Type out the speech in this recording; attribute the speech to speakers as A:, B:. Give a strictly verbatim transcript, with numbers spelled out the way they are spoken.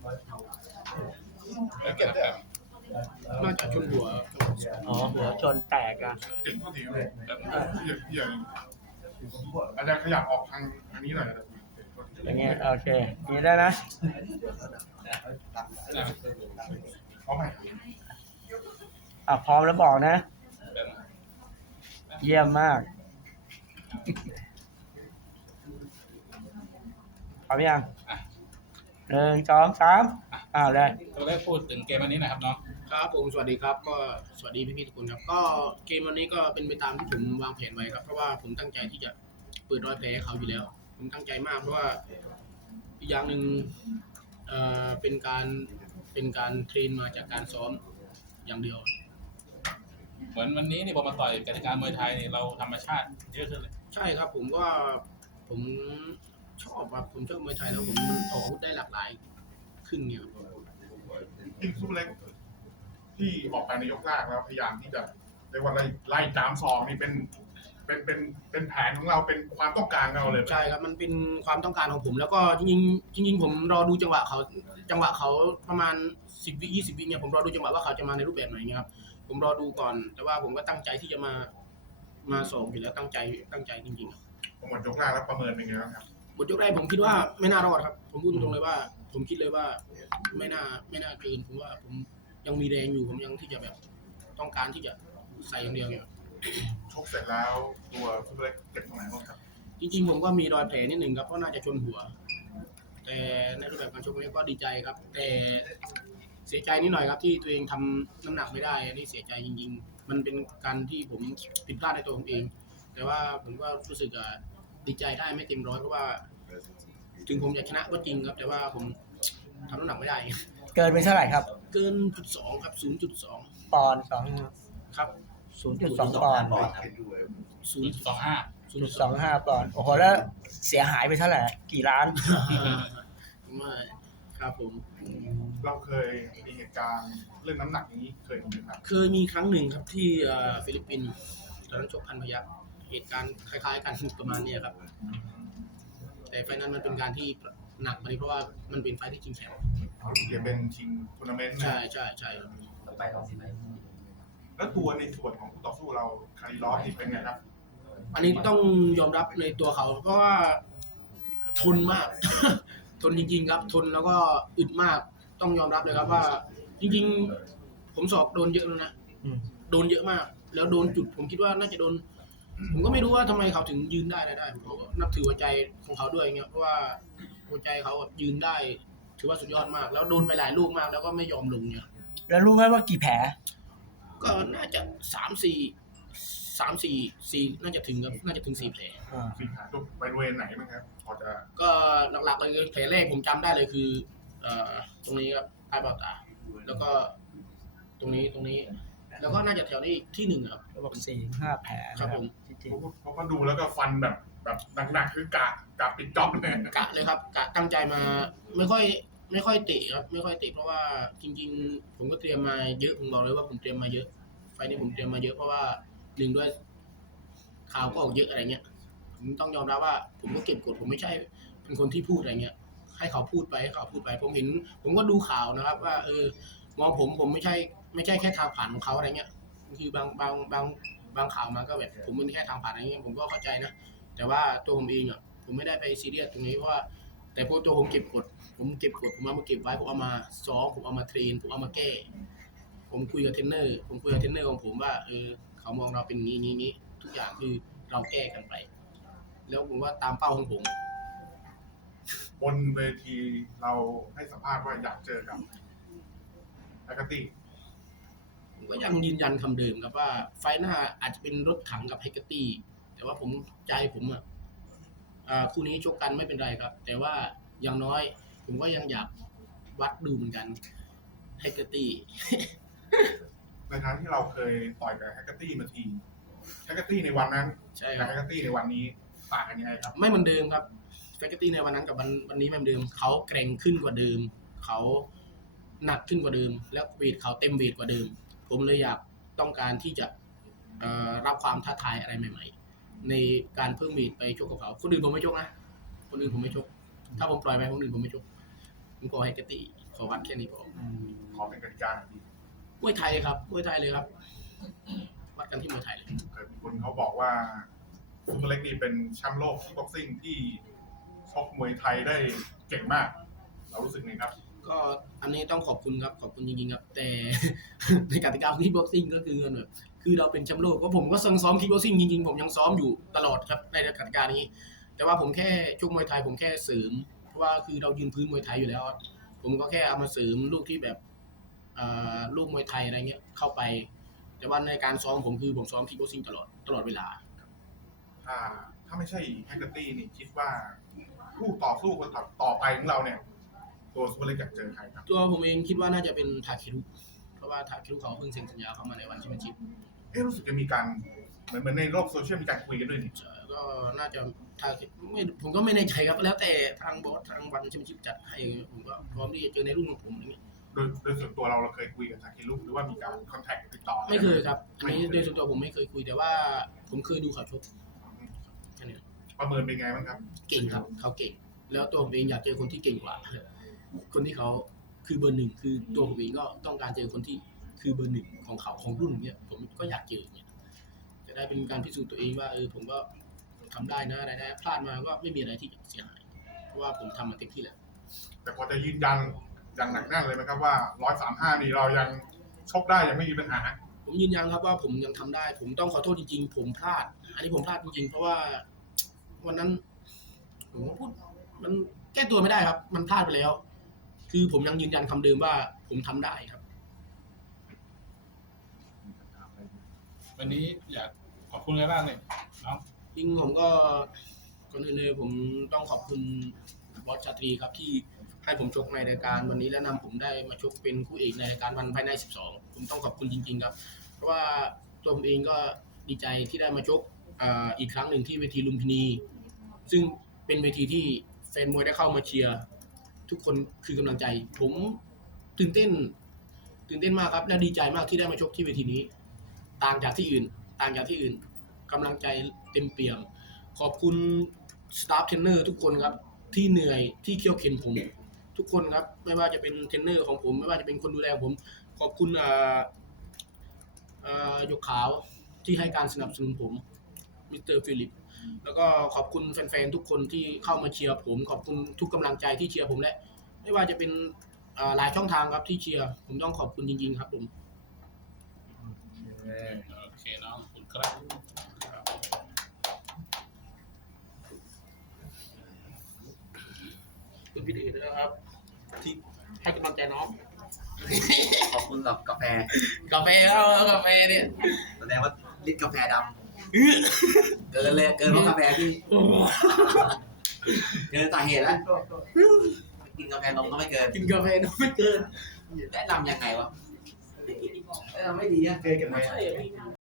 A: แล้วเก็บได้
B: น่าจะชนหัว
C: อ๋อหัวชนแตกอ่ะ
A: เก็บข้อทีเลยอย่าอย่าอาจจะขยับออกทางทางนี้หน่อยนะ
C: อย่างเงี้ยโอเคนี่ได้นะ
A: เอาใหม่
C: อ่ะพร้อมแล้วบอกนะ เยี่ยมมากพร้อมยังหนึ่งสองสามอ้าวได้
D: ตัวแรกพูดถึงเกมวันนี้นะครับน้อง
B: ครับผมสวัสดีครับก็สวัสดีพี่ๆทุกคนครับก็เกมวันนี้ก็เป็นไปตามที่ผมวางแผนไว้ครับเพราะว่าผมตั้งใจที่จะเปิดรอยแผลให้เขาอยู่แล้ว ผมตั้งใจมากเพราะว่าอีกอย่างหนึ่งเอ่อเป็นการเป็นการเทรนมาจากการซ้อมอย่างเดียว
D: เหมือนวันนี้นี่พอมาต่อยกติกามวยไทยนี่เราธรรมชาติเยอะขึ้นเลย
B: ใช่ครับผมก็ผมชอบครับผมชอบมวยไทยแล้วผมมันออกอาวุธได้หลากหลายขึ้นเนี่ยครับ
A: ยิ่งสู้เล็กที่ออกไปในยกแรกแล้วพยายามที่จะเรียกว่าไล่ไล่จามซองนี่เป็นเป็นเป็นเป็นแผนของเราเป็นความต้องการเราเลย
B: ใช่ครับมันเป็นความต้องการของผมแล้วก็จริงๆจริงๆผมรอดูจังหวะเขาจังหวะเขาประมาณสิบวิยี่สิบวิเนี่ยผมรอดูจังหวะว่าเขาจะมาในรูปแบบไหนเนี่ยครับผมรอดูก่อนแต่ว่าผมก็ตั้งใจที่จะมามาส่งอยู่แล้วตั้งใจตั้งใจจริงๆ
A: ผมหมดยกแรกแล้วประเมินเป็นไงบ้างครับ
B: บทยกแรกผมคิดว่าไม่น่ารอดครับผมพูดตรงๆเลยว่าผมคิดเลยว่าไม่น่าไม่น่าเกินผมว่าผมยังมีแรงอยู่ผมยังที่จะแบบต้องการที่จะใส่อย่างเดียวเนี่ย
A: ชกเสร็จแล้วตัวสู้เล็กเก็บตรงไหนบ้างครับ
B: จริงๆผมก็มีรอยแผลนิดหนึ่งครับเพราะน่าจะชนหัวแต่ในรูปแบบการชกนี้ก็ดีใจครับแต่เสียใจนิดหน่อยครับที่ตัวเองทำน้ำหนักไม่ได้อันนี้เสียใจจริงๆมันเป็นการที่ผมผิดพลาดในตัวผมเองแต่ว่าผมก็รู้สึกดีใจได้ไม่เต็มร้อยเพราะว่าถึงผมอยากชนะก็จริงครับแต่ว่าผมทำน้ำหนักไม่ได้
C: เกินไปเท่าไหร่ครับ
B: เกินจุดสองครับศูนย์จุดสอง
C: ปอนด์สอง
B: ครับ
C: ศูนย์จุดสองปอนด์
B: ศูนย์
D: สองห้า
C: ศูนย์จุดสองห้าปอนด์โอ้โหแล้วเสียหายไปเท่าไหร่กี่ล้าน
B: ไม่ครับผม
A: เราเคยมีเหตุการณ์เรื่องน้ำหนักนี้เคยมีไหมครับ
B: เคยมีครั้งหนึ่งครับที่ฟิลิปปินส์ตอนนั้นชกพันพยัคฆ์เหตุการณ์คล้ายๆกันประมาณนี้ครับแต่ไฟนั้นมันเป็นการที่หนักไปเพราะว่ามันเป็นไฟที่ชิงแชมป์
A: จะเป็นชิงทัวร์นาเมนต์
B: ใช่ใช่ใช่
A: แล้วตัวในส่วนของคู่ต่อสู้เราคาริลอสนี่เป็นไงครับ
B: อันนี้ต้องยอมรับในตัวเขาเพราะว่าทนมาก ทนจริงๆครับทนแล้วก็อึดมากต้องยอมรับเลยครับว่าจริงๆผมสอบโดนเยอะแล้วนะโดนเยอะมากแล้วโดนจุดผมคิดว่าน่าจะโดนผมก็ไม่รู้ว่าทำไมเขาถึงยืนได้ได้ผมก็นับถือหัวใจของเขาด้วยเงี้ยเพราะว่าหัวใจเขาแบบยืนได้ถือว่าสุดยอดมากแล้วโดนไปหลายลูกมากแล้วก็ไม่ยอมลงเนี่ย
C: แล้วรู้ไหมว่ากี่แผล
B: ก็น่าจะสามสี่สามสี่สี่น่าจะถึงครับน่าจะถึงสี่แผล
A: สี่แผลตัวบริเวณไหนบ้างครับพอจะ
B: ก็หลักๆเลยแผลแรกผมจำได้เลยคือเอ่อตรงนี้ครับใต้เบ้าตาแล้วก็ตรงนี้ตรงนี้แล้วก็น่าจะแถวนี้ที่หนึ่งครับ
C: บอกสี่ห้าแผล
B: ครับผม
A: เพราะว่าดูแล้วก็ฟันแบบแบบหนักๆคือกะกะปิดจ็อบเลย
B: กะเลยครับกะตั้งใจมาไม่ค่อยไม่ค่อยเตะครับไม่ค่อยเตะเพราะว่าจริงๆผมก็เตรียมมาเยอะผมบอกเลยว่าผมเตรียมมาเยอะไฟนี้ผมเตรียมมาเยอะเพราะว่าหนึ่งด้วยข่าวก็ออกเยอะอะไรเงี้ยผมต้องยอมรับว่าผมก็เก็บกดผมไม่ใช่เป็นคนที่พูดอะไรเงี้ยให้เขาพูดไปให้เขาพูดไปผมเห็นผมก็ดูข่าวนะครับว่าเออมองผมผมไม่ใช่ไม่ใช่แค่ทางผ่านของเขาอะไรเงี้ยคือบางบางบางบางข่าวมาก็แบบผมเป็นแค่ทางผ่านอะไรเงี้ยผมก็เข้าใจนะแต่ว่าตัวผมเองอ่ะผมไม่ได้ไปซีเรียสตรงนี้เพราะว่าแต่พวกตัวผมเก็บกดผมเก็บกดผมเอามาเก็บไว้ผมเอามาซ้อมผมเอามาเทรนผมเอามาแก้ผมคุยกับเทรนเนอร์ผมคุยกับเทรนเนอร์ของผมว่าเออเขามองเราเป็นงี้งี้งี้ทุกอย่างคือเราแก้กันไปแล้วผมว่าตามเป้าของผม
A: บนเวทีเราให้สัมภาษณ์ว่าอยากเจอกับแอคตี้
B: ผมก็ยังยืนยันคำเดิมครับว่าไฟหน้าอาจจะเป็นรถถังกับเฮกเกอร์ตี้แต่ว่าผมใจผมอ่ะคู่นี้ชกกันไม่เป็นไรครับแต่ว่าอย่างน้อยผมก็ยังอยากวัดดูเหมือนกันเฮกเกอร์ตี้
A: ในทางที่เราเคยต่อยกับแฮกเกอร์ตี้มาทีแฮกเกอร์ตี้ในวันนั้นกับแฮกเกอร์ตี้ในวันนี้ต่างกันยังไงครับ
B: ไม่เหมือนเดิมครับแฮกเกอร์ตี้ในวันนั้นกับวันวันนี้ไม่เหมือนเดิมเขาแกร่งขึ้นกว่าเดิมเขาหนักขึ้นกว่าเดิมแล้วเวทเขาเต็มเวทกว่าเดิมผมเลยอยากต้องการที่จะรับความท้าทายอะไรใหม่ๆในการเพิ่มเวทไปชกกับเขาคนอื่นผมไม่ชกนะคนอื่นผมไม่ชกถ้าผมปล่อยไปคนอื่นผมไม่ชกผมขอให้กติขอวัดแค่นี้พอ
A: ขอเป็นกติกาหน่อยดี
B: มวยไทยครับมวยไทยเลยครับ วัดกันที่มวยไทยเลย
A: เกิดมีคนเขาบอกว่าซูเปอร์เล็กนี่เป็นแชมป์โลกคิกบ็อกซิ่งที่ชกมวยไทยได้เก่งมาก เรารู้สึกไงครับ
B: ก็อันนี้ต้องขอบคุณครับขอบคุณจริงๆครับ แต่ ในกติกาคิกบ็อกซิ่งก็คือแบบคือเราเป็นแชมป์โลกก็ผมก็ซ้อมซ้อมคิกบ็อกซิ่งจริงๆผมยังซ้อมอยู่ตลอดครับในกติกานี้ แต่ว่าผมแค่ชกมวยไทยผมแค่เสริมเพราะว่าคือเรายืนพื้นมวยไทยอยู่แล้วครับผมก็แค่เอามาเสริมลูกที่แบบอ่าลูกมวยไทยอะไรเงี้ยเข้าไป แต่ว่าในการซ้อมผมคือผมซ้อมคิกบ็อกซิ่งตลอดตลอดเวลา
A: ถ้าถ้าไม่ใช่แฮกเกอร์ตี้นี่คิดว่าคู่ต่อสู้คนต่อต่อไปของเราเนี่ย ตัวซูเปอร์เล็กอยากเจอใครครับ
B: ตัวผมเองคิดว่าน่าจะเป็นทาเครุเพราะว่าทาเครุเขาเพิ่งเซ็นสัญญาเข้ามาในวันแชมเปี้ยนชิพ
A: เอ๊ะรู้สึกจะมีการเหมือนเหมือนในโลกโซเชียลมีการคุยกันด้วยนี่
B: ก็น่าจะทาไม่ผมก็ไม่แน่ใจครับ แล้วแต่ทางบอสทางวันแชมเปี้ยนชิพจัดให้ผมก็พร้อมที่จะเจอในรุ่นของผมอย่างเงี้ย
A: โดยโดยส่วนตัวเราเราเคยคุยกับทาเครุหรือว่ามีการคอนแทคติดต่อ
B: ไม่เคยครับอันนี้โดยส่วนตัวผมไม่เคยคุยแต่ว่าผมเคยดูเขาชกแค่นี้
A: ประเมินเป็นไงบ้างครับ
B: เก่งครับเขาเก่ง แล้วตัวผมเองอยากเจอคนที่เก่งกว่า คนที่เขาคือเบอร์หนึ่งคือตัวผมเองก็ต้องการเจอคนที่คือเบอร์หนึ่งของเขาของรุ่นเนี้ยผมก็อยากเจอเนี่ยจะได้เป็นการพิสูจน์ตัวเองว่าเออผมก็ทำได้นะอะไรได้พลาดมาก็ไม่มีอะไรที่เสียหายเพราะว่าผมทำมาเต็มที่แล้ว
A: แต่พอจะยืนยันอย่างหนักแน่นเลยไหมครับว่าร้อยสามห้านี่เรายังชกได้ยังไม่มีปัญหา
B: ผมยืนยันครับว่าผมยังทำได้ ผมต้องขอโทษจริงๆ ผมพลาด อันนี้ผมพลาดจริงๆ เพราะว่าวันนั้นผมก็พูดมันแก้ตัวไม่ได้ครับ มันพลาดไปแล้ว คือผมยังยืนยันคำเดิมว่าผมทำได้ครับ
D: วันนี้อยากขอบคุณอะไรบ้างเลยน้อง
B: จริงผมก็ก่อนอื่นเลยผมต้องขอบคุณบอสชาตรีครับที่ให้ผมชกในรายการวันนี้และนำผมได้มาชกเป็นคู่เอกในรายการวันภายในสิบสองผมต้องขอบคุณจริงๆครับ เพราะว่าตัวผมเองก็ดีใจที่ได้มาชกอ่าอีกครั้งหนึ่งที่เวทีลุมพินี ซึ่งเป็นเวทีที่แฟนมวยได้เข้ามาเชียร์ทุกคนคือกำลังใจ ผมตื่นเต้น ตื่นเต้นมากครับและดีใจมากที่ได้มาชกที่เวทีนี้ ต่างจากที่อื่น ต่างจากที่อื่นกำลังใจเต็มเปี่ยม ขอบคุณสตาฟเทรนเนอร์ทุกคนครับที่เหนื่อยที่เคี่ยวเข็นผม ทุกคนครับไม่ว่าจะเป็นเทรนเนอร์ของผม ไม่ว่าจะเป็นคนดูแลผม ขอบคุณอ่าอ่าหยกขาวที่ให้การสนับสนุนผมมิสเตอร์ฟิลิป แล้วก็ขอบคุณแฟนๆทุกคนที่เข้ามาเชียร์ผม ขอบคุณทุกกำลังใจที่เชียร์ผมและไม่ว่าจะเป็นอ่าหลายช่องทางครับที่เชียร์ผมต้องขอบคุณจริงๆครับผม
D: โอเคน้องขอบคุณครับ
B: คุณพี่เดชนะครับที่ให้กำลังใจน้อง
E: ขอบคุณกับกาแฟ
B: กาแฟครับกาแฟเนี่ย
E: แสดงว่าลิตรกาแฟดำ เกินเลย เกินเพราะกาแฟพี่ เกินสาเหตุแล้ว กินกาแฟนมก็ไม่เกิน
B: กินกาแฟน้องไม่เกิน
E: แนะนำยังไงวะแนะนำไม่ดีอะเกินกันไหม
B: ใช่